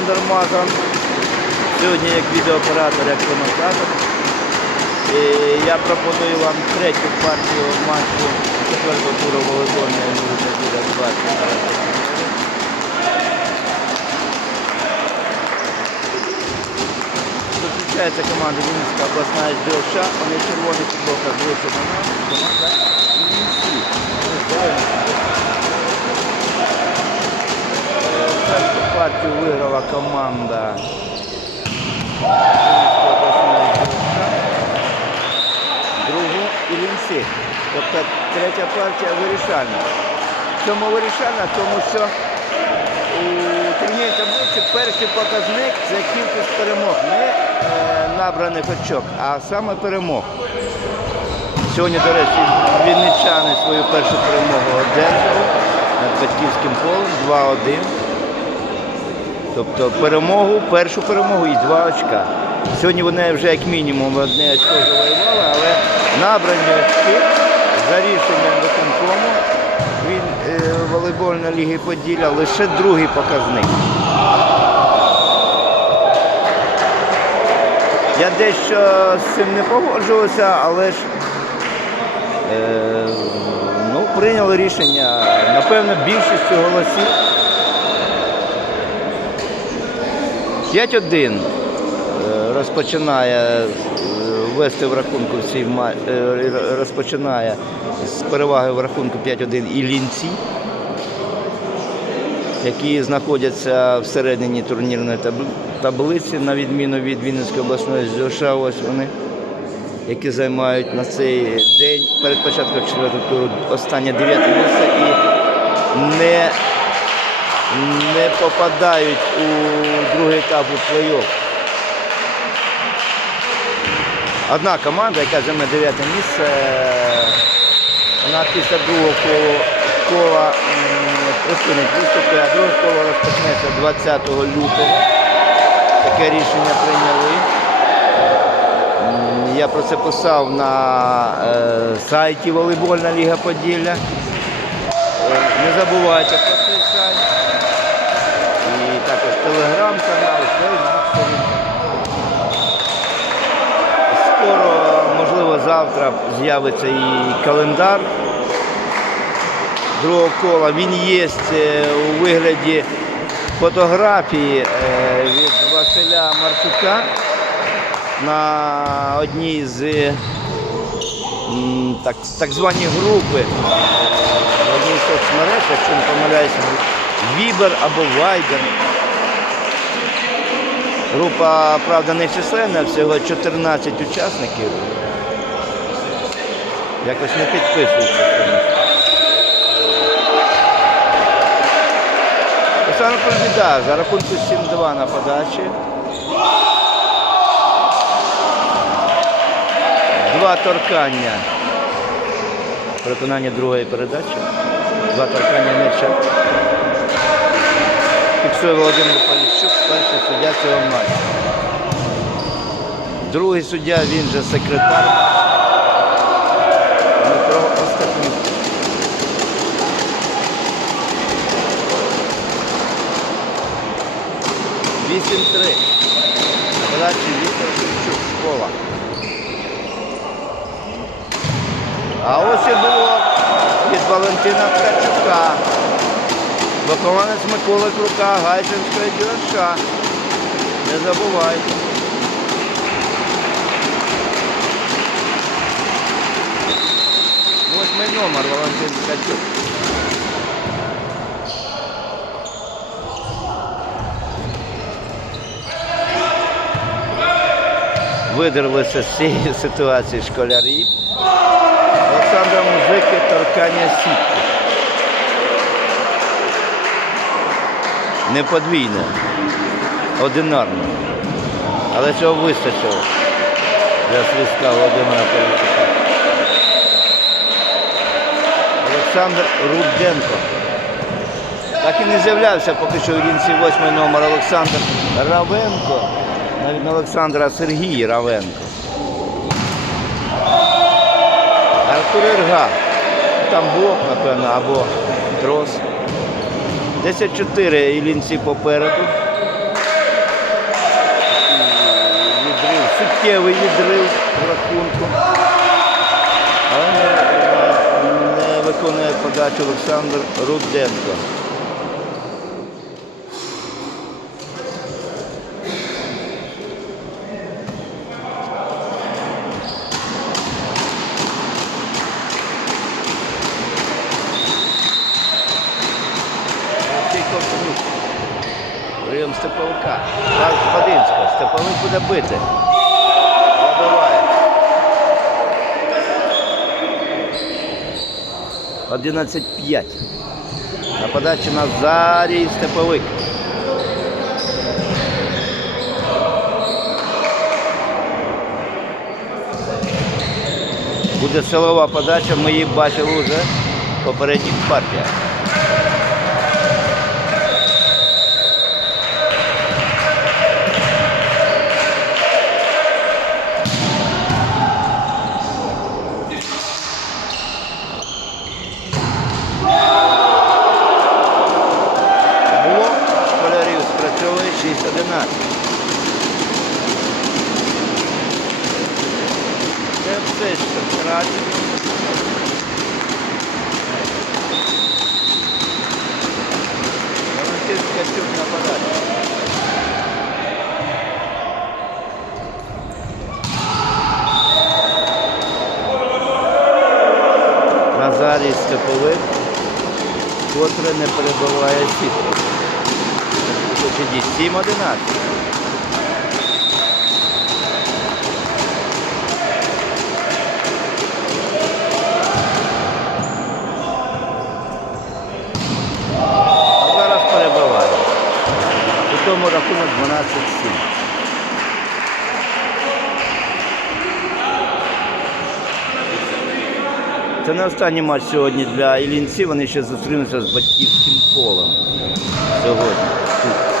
Олександр Мазан. Сьогодні як відеооператор, як коментатор. І я пропоную вам третю партію матчу четвертого туру волейбольної ліги 20. Зустрічається команда Вінницька обласна СДОШ. Вони червоні футболка нас. Команда Першу виграла команда. Другу Іллінці. Тобто третя партія вирішальна. Чому вирішальна? Тому що у турнірній таблиці перший показник це кількість перемог, не е, набраних очок, а саме перемог. Сьогодні, до речі, вінничани свою першу перемогу одержали над батьківським полем 2-1. Тобто перемогу, першу перемогу і два очка. Сьогодні вони вже як мінімум одне очко завоювали, але набрані очки за рішенням виконкому він е, волейбольної ліги Поділля лише другий показник. Я дещо з цим не погоджувався, але ж е, ну, прийняли рішення, напевно, більшістю голосів. 5-1 е, розпочинає е, вести в рахунку в цій ма- е, розпочинає з переваги в рахунку 5-1 і лінці, які знаходяться всередині турнірної таблиці, на відміну від Вінницької обласної ЗОШ, ось вони, які займають на цей день перед початком четвертого туру останнє дев'яте місце і не не попадають у другий етап у плей-офф. Одна команда, яка займе дев'яте місце, вона після другого кола, кола виступи, а друге коло розпочнеться 20 лютого. Таке рішення прийняли. Я про це писав на е, сайті Волейбольна Ліга Поділля. Е, Не забувайте телеграм-канал, фейсбук. Скоро, можливо, завтра з'явиться і календар другого кола. Він є е, у вигляді фотографії е, від Василя Марчука на одній з е, так, так звані групи в одній соцмереж, якщо не помиляюся, Вібер або Вайбер. Група, правда, не численна, всього 14 учасників. Якось не підписується. Олександр Побіда за рахунку 7-2 на подачі. Два торкання. Переконання другої передачі. Два торкання м'яча. Фіксує Володимир Поліщук, перший суддя цього матчу. Другий суддя, він же секретар. Дмитро Остапюк. Вісім-три. Подачі Віктор Шевчук, школа. А ось і було від Валентина Ткачука. Вихованець Миколи Крука, Гайсинської ДЮСШ. Не забувайте. Восьмий номер Валентин Ткачук. Видерлися з цієї ситуації школярі. Олександра Музики, торкання сітки. Не подвійне, одинарне. Але цього вистачило для свистка Володимира Поліщука. Олександр Руденко. Так і не з'являвся поки що у вінці восьмий номер Олександр Равенко. Навіть не Олександр, Сергій Равенко. Артур Ірга. Там блок, напевно, або трос. 10-4 ілінці попереду. Відрив, суттєвий відрив в рахунку. Але е, не виконує подачу Олександр Руденко. Прийом Степовика. Пас Бадинська. Степовик буде бити. Забиває. 11-5. На подачі Назарій Степовик. Буде силова подача, ми її бачили вже в попередніх партіях. Блок школярів спрацьовує 6-11. Це все, що втратили. Валентин Ткачук на подачі. Назарій Степовик котре не перебуває сітку. Тоді 7-11. А зараз перебиває. У тому рахунок 12-7. Це не останній матч сьогодні для Ілінці. Вони ще зустрінуться з батьківським полем сьогодні.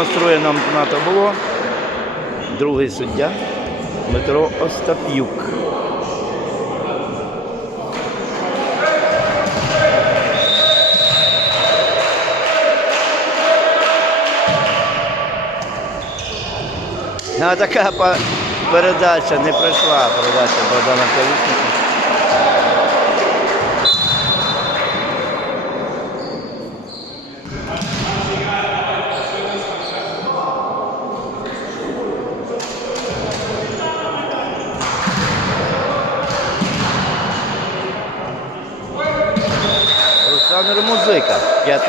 Демонструє нам на табло другий суддя Дмитро Остап'юк. Ну, така передача не пройшла передача Богдана Калісника.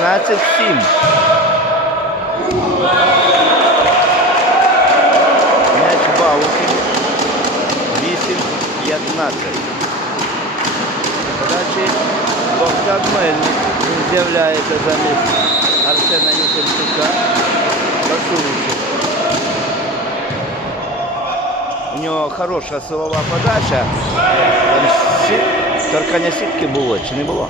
15-7. М'яч Баухи. 8-15. Подачі Богдан Мельник. Він з'являється замість Арсена Юхимчука. Басуличу. У нього хороша силова подача. Там сі- торкання сітки було чи не було?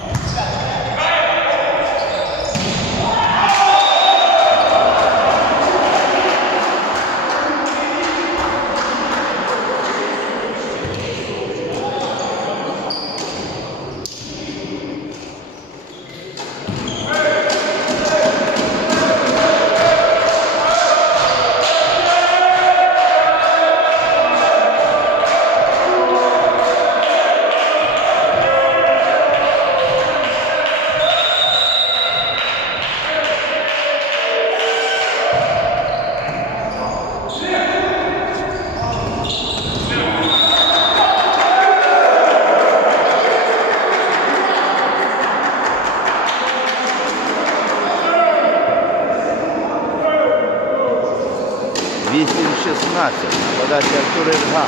18. Подача Артура Ільга.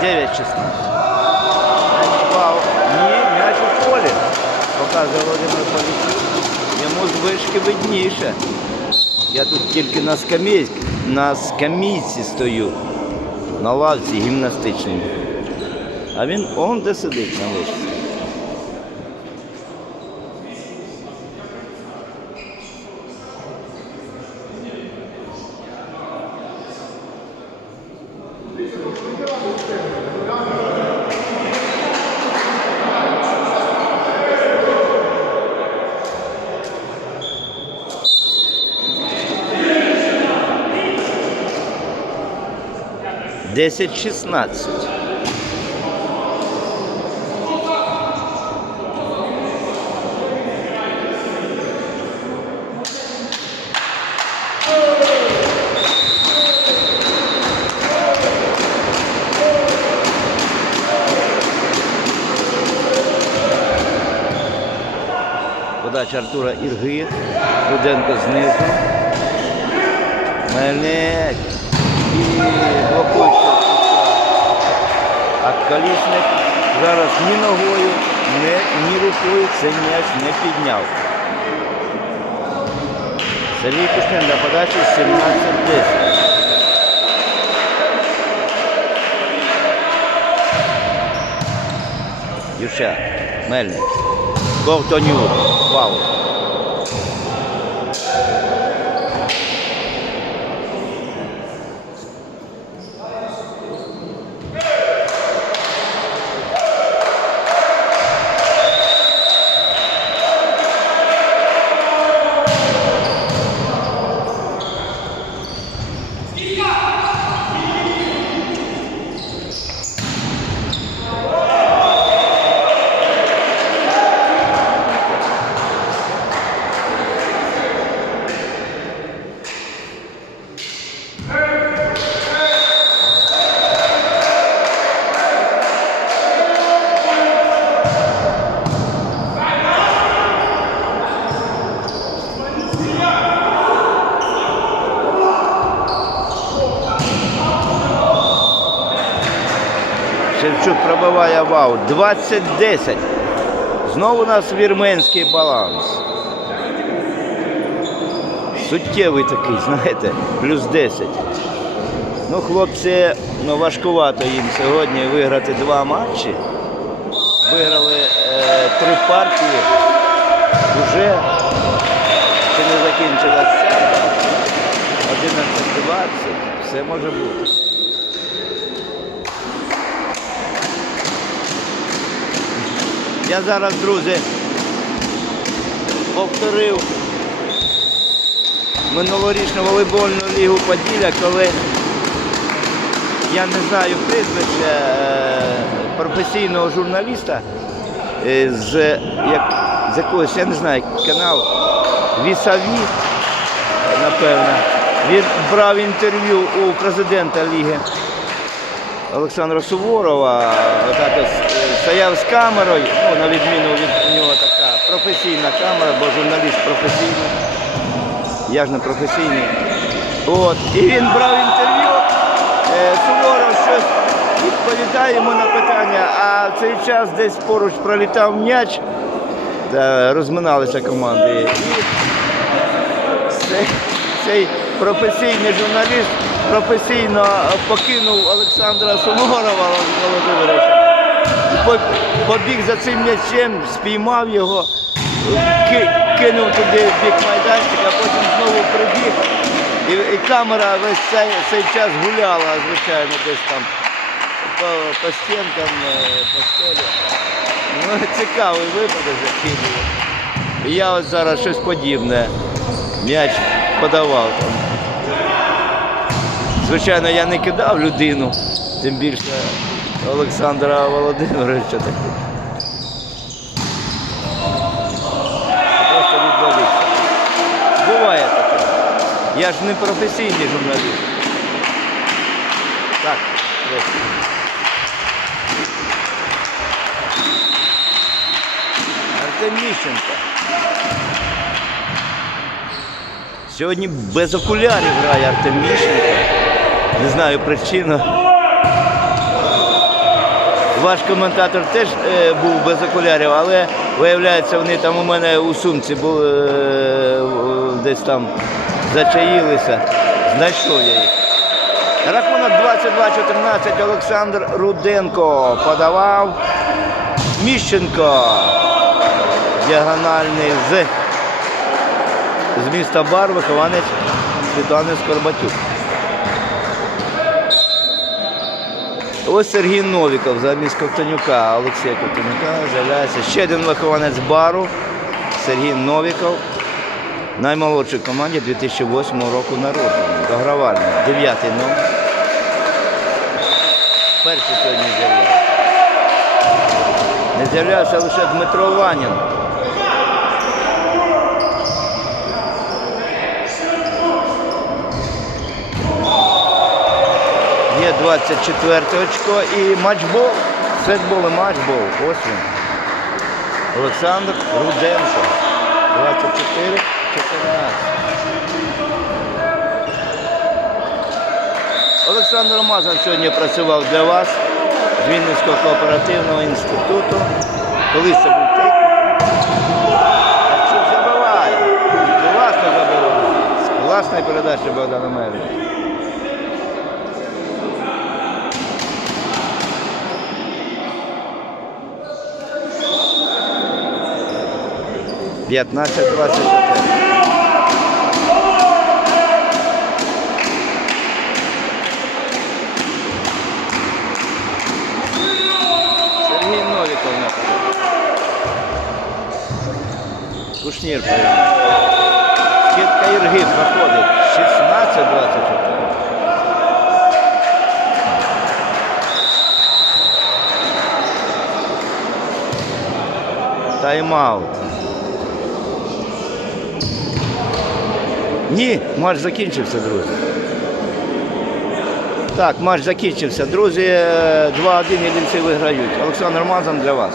Дев'ять шістнадцять. Ні, м'яч у полі. Показує Володимир Поліцій. Йому з вишки видніше. Я тут тільки на скамійці на скам стою. На лавці гімнастичній. А він он де сидить на вишці. Десять шістнадцять. Артура Ірги. Руденко знизу. Мельник. І блокується. А колісник зараз ні ногою, ні, ні рукою цей м'яч не підняв. Сергій Кушнин на подачі 17-10. Юша, Мельник. Ковтонюк. Вау. Шевчук пробиває вау. 20-10. Знову у нас вірменський баланс. Суттєвий такий, знаєте, плюс 10. Ну, хлопці, ну важкувато їм сьогодні виграти два матчі. Виграли е, три партії. Уже ще не закінчилася 11-20. Все може бути. Я зараз, друзі, повторив минулорічну волейбольну лігу Поділля, коли я не знаю прізвище е, професійного журналіста е, з, як, з якогось, я не знаю, канал Вісаві, напевно. Він брав інтерв'ю у президента ліги Олександра Суворова, отак ось, стояв з камерою, ну, на відміну від нього така професійна камера, бо журналіст професійний. Я ж не професійний. От. І він брав інтерв'ю, е, Суворов щось відповідає йому на питання, а в цей час десь поруч пролітав м'яч, розминалися команди. І цей, цей професійний журналіст професійно покинув Олександра Суворова Володимировича. По- Побіг за цим м'ячем, спіймав його, кинув туди в бік майданчика, потім знову прибіг. І, і камера весь цей, цей час гуляла, звичайно, десь там по, по стінкам, е, по стелі. Ну, цікавий випадок закидував. І я от зараз щось подібне. М'яч подавав там. Звичайно, я не кидав людину, тим більше Олександра Володимировича. Просто відвалився. Буває таке. Я ж не професійний журналіст. Так. Артем Міщенко. Сьогодні без окулярів грає Артем Міщенко. Не знаю причину. Ваш коментатор теж е, був без окулярів, але виявляється, вони там у мене у сумці були е, десь там зачаїлися. Знайшов я їх. Рахунок 22-14 Олександр Руденко подавав. Міщенко. Діагональний з, з міста Бар, вихованець Світлани Скорбатюк. Ось Сергій Новіков замість Ковтонюка, Олексія Ковтонюка з'являється ще один вихованець бару Сергій Новіков. Наймолодшій команді 2008 року народження. Догравальний. Дев'ятий номер. Перший сьогодні з'являвся. Не з'являвся лише Дмитро Ванін. 24 очко і матчбол. Сетбол і матчбол. Ось він. Олександр Руденко. 24 14. Олександр Мазан сьогодні працював для вас з Вінницького кооперативного інституту. Колись це був. А що забиває? Класно забиває. З класної передачі Богдана Мельника. П'ятнадцять двадцять чотири. Сергій Новіков нападає. Кушнір приймає. Скидка Іргип проходить. 16-24. Тайм-аут. Ні, матч закінчився, друзі. Так, матч закінчився. Друзі, 2-1 єдинці виграють. Олександр Мазан для вас.